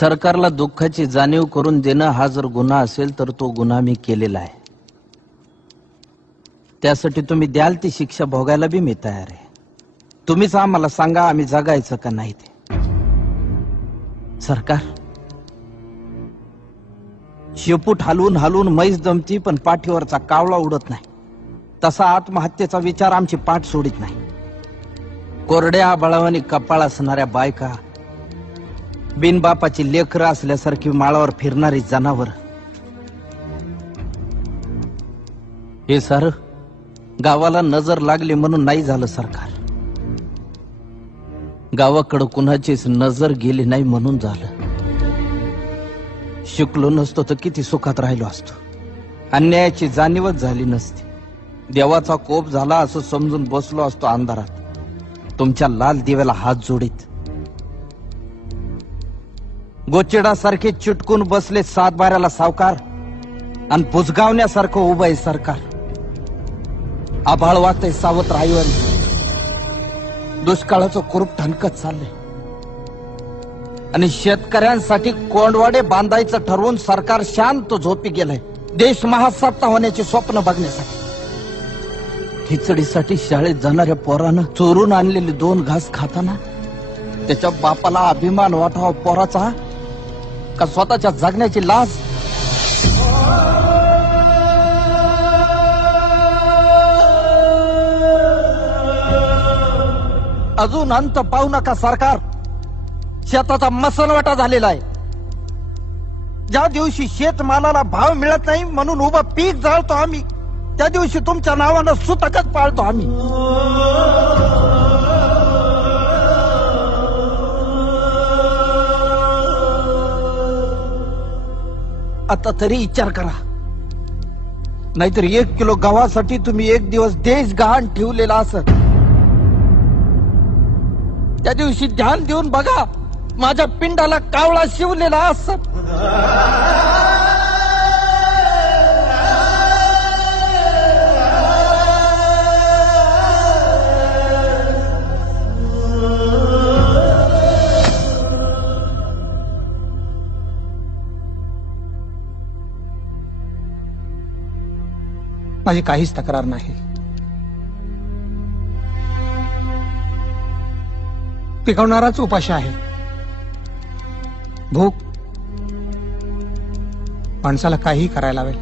सरकारला दुःखाची जाणीव करून देणं हा जर गुन्हा असेल तर तो गुन्हा मी केलेला आहे. त्यासाठी तुम्ही द्याल ती शिक्षा भोगायला बी मी तयार आहे. तुम्हीच आम्हाला सांगा आम्ही जगायचं का नाही ते. सरकार शेपूट हलवून हलवून मैस दमती पण पाठीवरचा कावळा उडत नाही. तसा आत्महत्येचा विचार आमची पाठ सोडित नाही. कोरड्या बळावानी कपाळ असणाऱ्या बायका, बिनबापाची लेकरं असल्यासारखी माळावर फिरणारी जनावर, हे सार गावाला नजर लागली म्हणून नाही झालं सरकार. गावाकडं कुणाचीच नजर गेली नाही म्हणून झालं. शिकलो नसतो तर किती सुखात राहिलो असतो. अन्यायाची जाणीवच झाली नसती. देवाचा कोप झाला असं समजून बसलो असतो अंधारात तुमच्या लाल दिव्याला हात जोडीत. गोचिडासारखे चिटकून बसले सातबाऱ्याला सावकार आणि पुसगावण्यासारखं उभं आहे सरकार. आभाळ वागतंय सावत्र आईवर. दुष्काळाचं कुरूप ठणकत चाललंय आणि शेतकऱ्यांसाठी कोंडवाडे बांधायचं ठरवून सरकार शांत झोपी गेलंय. देश महासत्ता होण्याचे स्वप्न बघण्यासाठी. खिचडीसाठी शाळेत जाणाऱ्या पोरानं चोरून आणलेले 2 घास खाताना त्याच्या बापाला अभिमान वाटावा पोराचा का स्वतःच्या जगण्याची लाज. अजून अंत पाहू नका सरकार. शेताचा मसनवाटा झालेला आहे. ज्या दिवशी शेतमालाला भाव मिळत नाही म्हणून उभं पीक जाळतो आम्ही, त्या दिवशी तुमच्या नावानं सुतकच पाळतो आम्ही. आता तरी विचार करा. नाहीतर 1 किलो गव्हासाठी तुम्ही 1 दिवस देश गहाण ठेवलेला असत. त्या दिवशी ध्यान देऊन बघा, माझ्या पिंडाला कावळा शिवलेला असत. माझी काहीच तक्रार नाही. पिकवणाराच उपाशी आहे. भूक माणसाला काही करायला लावेल.